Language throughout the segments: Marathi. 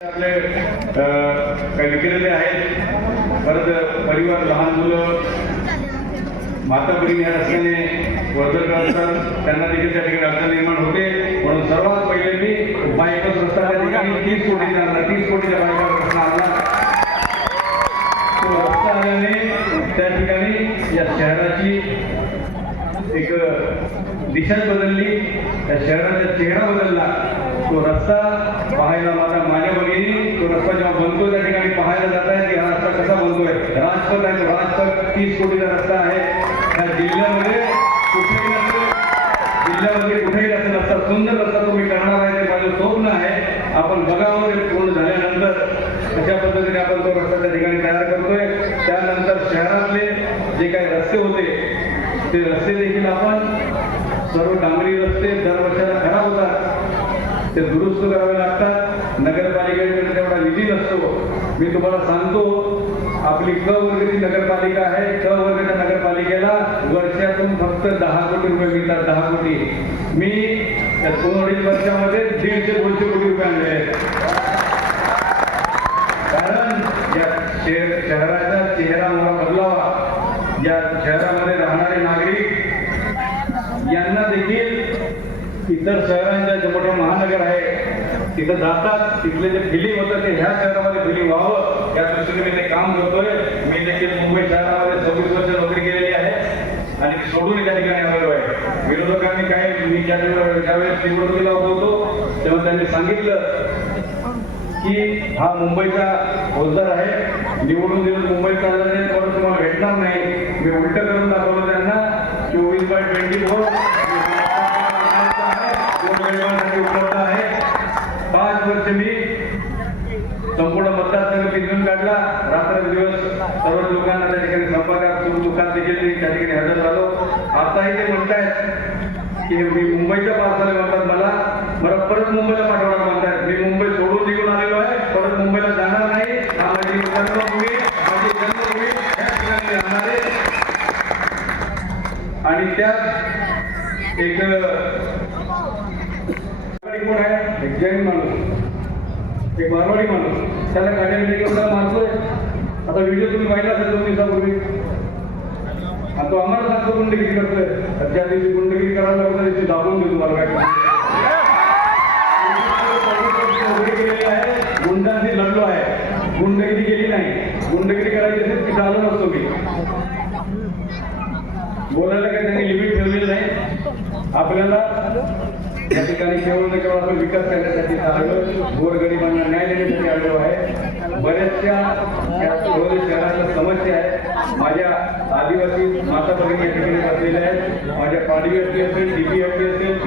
आपले काही विक्रेते आहेत. परत परिवार लहान मुलं माता बहीण या रस्त्याने वर्धन असतात त्यांना देखील त्या ठिकाणी अडचण निर्माण होते. म्हणून सर्वात पहिले मी बायकच रस्ता त्या ठिकाणी तीस कोटी आणला तीस कोटीच्या बायका रस्ता आणला तो रस्ता आल्याने त्या ठिकाणी या शहराची एक दिशाच बदलली. त्या शहराचा चेहरा बदलला. तो रस्ता पाहायला माझा माझ्या बघिनी तो रस्ता जेव्हा बनतो त्या ठिकाणी पाहायला जात आहे की हा रस्ता कसा बनतोय. राजपथ आहे राजपथ तीस कोटीचा रस्ता आहे. त्या जिल्ह्यामध्ये कुठेही नसेल जिल्ह्यामध्ये कुठेही असं रस्ता सुंदर रस्ता तुम्ही करणार आहे ते माझं स्वप्न आहे. आपण बघावं ते पूर्ण झाल्यानंतर अशा पद्धतीने आपण तो रस्ता त्या ठिकाणी तयार करतोय. त्यानंतर शहरातले जे काही रस्ते होते ते रस्ते देखील आपण सर्व डांबरी रस्ते दर वर्षाला खराब होतात. ते दुरुस्त करावे लागतात. मी तुम्हाला सांगतो आपली क वर्गाची नगरपालिका आहे. क वर्गाच्या नगरपालिकेला वर्षातून फक्त दहा कोटी रुपये मिळतात दहा कोटी. मी या दोन अडीच वर्षामध्ये दीडशे दोनशे कोटी रुपये आणले आहेत. कारण या शहराचा चेहरा मला बदलावा. या शहरामध्ये राहणारे नागरिक यांना देखील इतर शहरांच्या जे मोठं महानगर आहे तिथं जातात तिथले जे फिलिंग होतं ते ह्या शहरामध्ये फिलिंग व्हावं. या दृष्टीने मी ते काम करतोय. मी देखील मुंबई शहरामध्ये सव्वीस वर्ष नोकरी केलेली आहे आणि सोडून त्या ठिकाणी आलेलो आहे. विरोधकांनी काय मी ज्या ज्यावेळेस निवडणुकीला होतो तेव्हा त्यांनी सांगितलं की हा मुंबईचा फौजदार आहे. निवडून दिलं मुंबईत चालला नाही तुम्हाला भेटणार नाही. मी उलट करून दाखवलं त्यांना चोवीस बाय ट्वेंटी फोर उपलब्ध आहे पाच वर्ष मी संपूर्ण मतदारसंघ पिंजून काढला रात्र दिवस सर्व लोकांना त्या ठिकाणी संपर्कात सुख दुःखात देखील मी त्या ठिकाणी हजर झालो आताही ते म्हणतायत की मी मुंबईच्या पार्सल म्हणतात मला. मला परत मुंबईला पाठवणार म्हणतात मी मुंबई सोडून निघून आलेलो आहे. परत मुंबईला जाणार नाही. हा माझी जन्मभूमी माझी जन्मभूमी. या ठिकाणी राहणार. आहे आणि त्यात एक कोण आहे? एक जैन माणूस. एक मारवाडी माणूस. त्याला गाड्या घेऊन मारतोय. आता व्हिडिओ तुम्ही पाहिला असेल दोन दिवसापूर्वी. आणि तो आम्हाला सांगतो गुंडगिरी करतोय. तर ज्या दिवशी गुंडगिरी करायला लागतो त्याची दिवशी दाबून देतो मला काय गुंडगिरी केलेली आहे. लढलो आहे. गुंडगिरी केली नाही. गुंडगिरी करायची असेल की चालू नसतो मी. बोलायला काही त्यांनी लिमिट ठेवलेलं नाही. आपल्याला या ठिकाणी केवळ न केवळ आपण विकास करण्यासाठी आलो गोरगरिबांना न्याय देण्यासाठी आलेलो आहे. बऱ्याचशा या शहराच्या समस्या आहेत. माझ्या आदिवासी माता भगिनी या ठिकाणी बसलेल्या आहेत. माझ्या पाडवी हट्टी असेल डीपी हट्टी असेल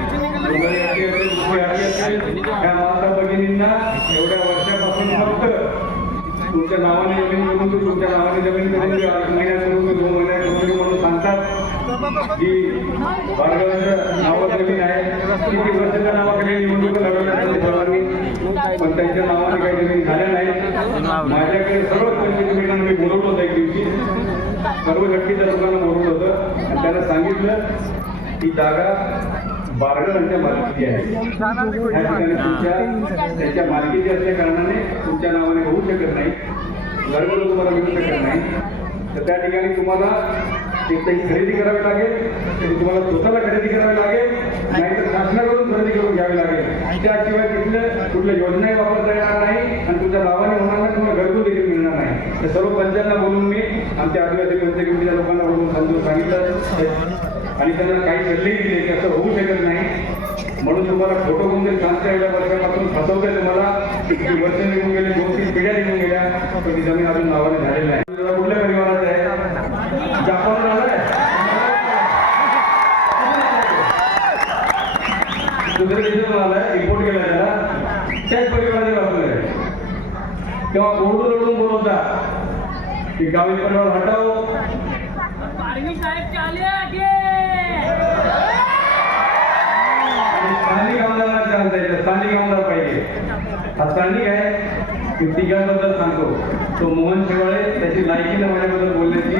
डोंगरी हट्टी असेल दुसरी हट्टी असेल या माता भगिनींना एवढ्या वर्षापासून फक्त तुमच्या नावाने जमीन करून देऊ, तुमच्या नावाने जमीन करून देऊ, आठ महिन्यात करून देऊ, दोन महिन्यात करून देऊ म्हणून सांगतात. की बाळगावांच्या नावावर जमीन आहे. किती वर्षाच्या नावाकडे निवडणूक लढवल्या सर्वांनी पण त्यांच्या नावाने काही जमीन झाल्या नाही. माझ्याकडे सर्व पंचायत समित्यांना मी बोलवलं होतं एक दिवशी सर्व व्यक्तीच्या लोकांना बोलवलं होतं. आणि त्यांना सांगितलं की जागा बारगडांच्या मालकीची आहे. या ठिकाणी तुमच्या त्याच्या मालकीची असल्या कारणाने तुमच्या नावाने होऊ शकत नाही. घरकुल तुम्हाला मिळू शकत नाही. तर त्या ठिकाणी तुम्हाला एक काही खरेदी करावी लागेल तरी तुम्हाला स्वतःला खरेदी करावी लागेल नाहीतर शासनाकडून खरेदी करून घ्यावी लागेल. त्याशिवाय तिथलं कुठल्या योजनाही वापरता येणार नाही आणि तुमच्या नावाने होणार नाही तुम्हाला घरगुती देखील मिळणार नाही. तर सर्व पंचांना बोलून मी आदिवासी पंचायत कमिटीच्या लोकांना ओळखून समजून सांगितलं. आणि त्यांना काही सल्ले नाही की असं होऊ शकत नाही. म्हणून तुम्हाला खोटं बोलून सांगता एवढ्या वर्षापासून फसवतंय तुम्हाला की वर्ष निघून गेले दोन तीन पिढ्या निघून गेल्या पण ती जमीन अजून नावाने झालेली नाही. कुठल्या परिवारात आहे? जापान आलाय दुसऱ्या देशात आलाय इम्पोर्ट केला त्याला. त्याच परिवाराने वापरलंय तेव्हा कोर्ट ओरडून बोलवता की गावी परिवार हटाव सांगता येईल. स्थानिक आमदार पाहिजे. हा स्थानिक आहे. मी तिघांबद्दल सांगतो. तो मोहन शेवाळे त्याची लायकी माझ्याबद्दल बोलण्याची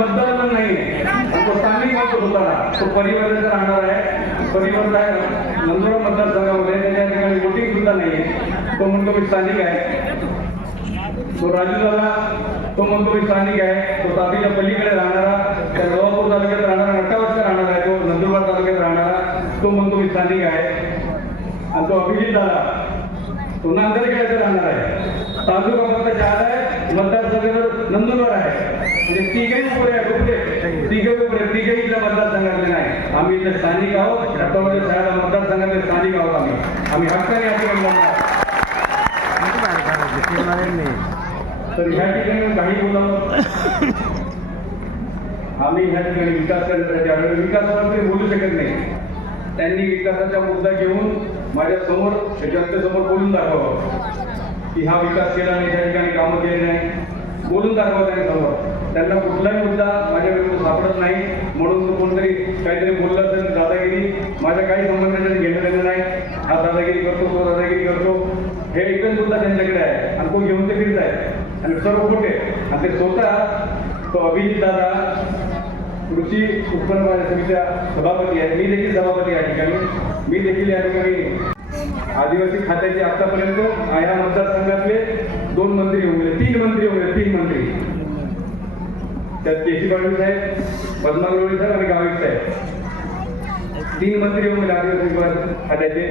बद्दल पण नाही तो स्थानिक म्हणतो सोबत होता तो परिवर्तन राहणार आहे. परिवर्तन आहे. नंदुरा मतदारसंघामध्ये त्याच्या ठिकाणी वोटिंग सुद्धा नाही तो म्हणतो मी स्थानिक आहे. तो राजू दादा तो म्हणतो मी स्थानिक आहे. तो तापीच्या पलीकडे राहणारा त्या नवापूर तालुक्यात राहणारा नटावरचा राहणार आहे तो नंदुरबार तालुक्यात राहणारा तो म्हणतो मी स्थानिक आहे. आणि तो अभिजित दादा तो नांदरखेड्याचा राहणार आहे. तालुका फक्त चार आहे मतदारसंघावर नंदुरबार आहे. म्हणजे तिघही पुरे आहे तिघे पुरे तिघेही इथल्या मतदारसंघातले नाही. आम्ही इथले स्थानिक आहोत. घाटावरच्या शाळा मतदारसंघातले स्थानिक आहोत आम्ही. आम्ही हक्काने या ठिकाणी तर ह्या ठिकाणी काही बोलावं आम्ही ह्या ठिकाणी विकास करण्यासाठी आलो विकासावर बोलू शकत नाही. त्यांनी विकासाचा मुद्दा घेऊन माझ्यासमोर जनतेसमोर बोलून दाखवावं. की हा विकास केला नाही त्या ठिकाणी कामं केली नाही. बोलून दाखवा त्यांच्यासमोर त्यांना कुठलाही मुद्दा माझ्या विरुद्ध सापडत नाही. म्हणून तो कोणतरी काहीतरी बोलला तर दादागिरी माझ्या काही संबंध घेणं देणं नाही. हा दादागिरी करतो तो दादागिरी करतो. हे एकच मुद्दा त्यांच्याकडे आहे. आणि तो घेऊन ते फिरत आहे. आणि सर्व खोटे. आणि ते स्वतः तो अभिजित दादा कृषी उत्पन्न बाजार समितीचा सभापती आहे मी देखील सभापती आहे या ठिकाणी. मी देखील या ठिकाणी आदिवासी खात्याचे आतापर्यंत या मतदारसंघातले दोन मंत्री होऊन गेले. तीन मंत्री होऊन गेले. तीन मंत्री. त्यात केसी पाटील साहेब पद्मा गवळी साहेब आणि गावित साहेब. तीन मंत्री होऊन गेले आदिवासी खात्याचे.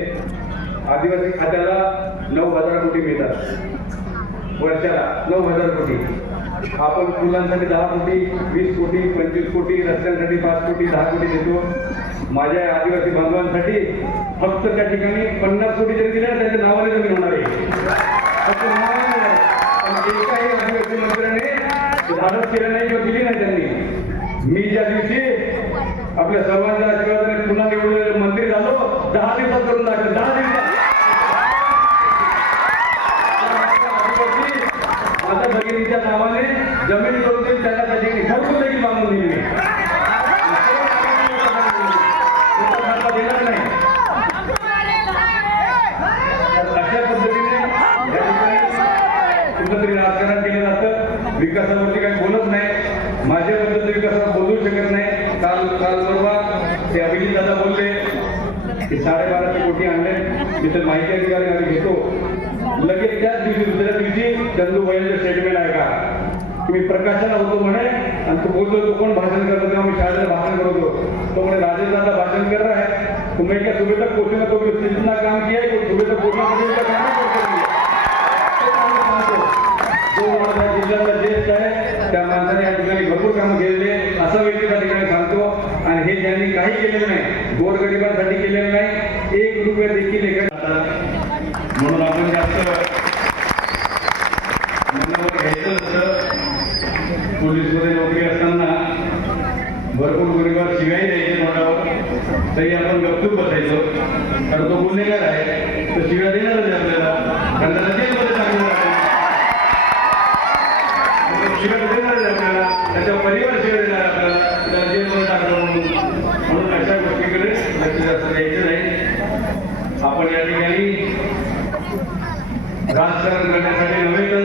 आदिवासी खात्याला नऊ हजार कोटी मिळतात. वर्षाला नऊ हजार कोटी. आपण मुलांसाठी दहा कोटी वीस कोटी पंचवीस कोटी रस्त्यांसाठी पाच कोटी दहा कोटी देतो. माझ्या आदिवासी बांधवांसाठी फक्त त्या ठिकाणी पन्नास कोटी जरी दिल्या त्याच्या नावाने जमीन होणार आहे. फक्त नावाने पण एकाही आदिवासी मंत्र्याने धाडस केलं नाही किंवा दिली नाही त्यांनी. मी ज्या दिवशी आपल्या सर्वांच्या आशीर्वादाने पुन्हा निवडलेलं मंत्री झालो दहा दिवसात करून दाखल दहा दिवसात. आता नावाने जमीन करून देऊन त्यांना त्या ठिकाणी घरकुल देखील बांधून दिली मी. त्याचा फायदा देणार नाही तर अशा पद्धतीने या ठिकाणी कुठंतरी राजकारण केलं जातं विकासावरती काही बोलत नाही माझ्याबद्दल विकासावर बोलू शकत नाही काल काल परवा ते अभिजित दादा बोलले ते साडेबाराशे कोटी आणले मी तर माहिती अधिकारी आम्ही घेतो. लगेच त्याच दिवशी दुसऱ्या दिवशी चंदू बैलचं स्टेटमेंट आहे का? मी प्रकाशाला होतो म्हणे आणि तू बोलतो तो कोण भाषण करतो? तेव्हा मी शाळेत भाषण करतो तो म्हणे राजेश दादा भाषण कर रहा है. तो मैं क्या सुबह तक पहुंचूंगा तो भी काम किया है? सुबह तक पहुंचना मुझे काम ही? करते काही केलेलं नाही. गोरगरिबांसाठी केलेलं नाही. एक रुपया देखील एका म्हणून आपण जास्त मनावर घ्यायचं पोलीसमध्ये नोकरी असताना भरपूर गुन्हेगार शिवाय द्यायचे तोंडावर. तरी आपण गपचूप बसायचो. कारण तो गुन्हेगार आहे. तो शिव्या देणारच आपल्याला. कारण त्याला जेलमध्ये टाकणार आहे तो शिव्या देणारच आहे आपल्याला त्याचा परिवार शिव्या देणार आहे आपल्याला त्याला जेलमध्ये टाकलं म्हणून म्हणून अशा गोष्टीकडे लक्ष जास्त द्यायचं नाही आपण या ठिकाणी राजकारण करण्यासाठी नव्हे तर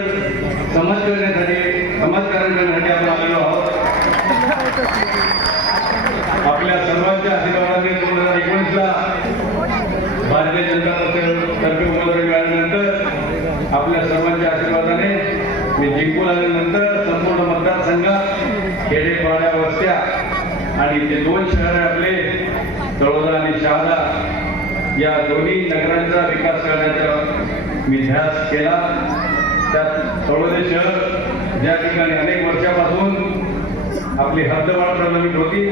समाज करण्यासाठी समाजकारण करण्यासाठी आपण आलेलो आहोत. आपल्या सर्वांच्या आशीर्वादाने दोन हजार एकोणीसला भारतीय जनता पक्षातर्फे उमेदवारी मिळाल्यानंतर आपल्या सर्वांच्या आशीर्वादाने मी जिंकून आल्यानंतर संपूर्ण मतदारसंघात खेडेपाड्या वस्त्या आणि जे दोन शहर आपले तळोदा आणि शहादा. या दोन्ही नगरांचा विकास करण्याचा मी ध्यास केला. त्यात तळोदे शहर ज्या ठिकाणी अनेक वर्षापासून आपली हद्दवाढ प्रलंबित होती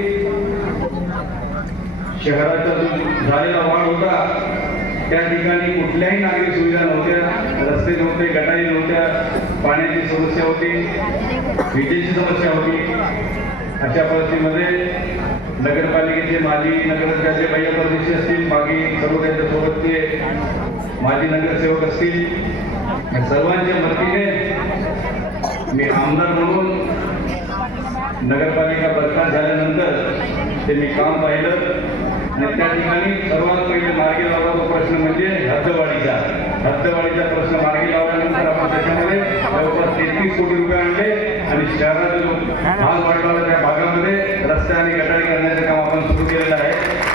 शहराचा जो झालेला वाढ होता त्या ठिकाणी कुठल्याही नागरिक सुविधा नव्हत्या रस्ते नव्हते गटारी नव्हत्या पाण्याची समस्या होती विजेची समस्या होती. अशा परिस्थितीमध्ये नगरपालिकेचे माजी नगराध्यक्षाचे भैया परदेशी असतील बाकी सर्व त्यांच्यासोबतचे माजी नगरसेवक असतील या सर्वांच्या मदतीने मी आमदार म्हणून नगरपालिका बरखास्त झाल्यानंतर ते मी काम पाहिलं. आणि त्या ठिकाणी सर्वात पहिले मार्गी लावला तो प्रश्न म्हणजे हद्दवाढीचा. रस्तेवाडीचा प्रश्न मार्गी लावल्यानंतर आपण त्याच्यामध्ये जवळपास तेहतीस कोटी रुपये आणले आणि शहरातील माल भाग त्या भागामध्ये रस्ते आणि गटारी करण्याचं काम आपण सुरू केलेलं आहे.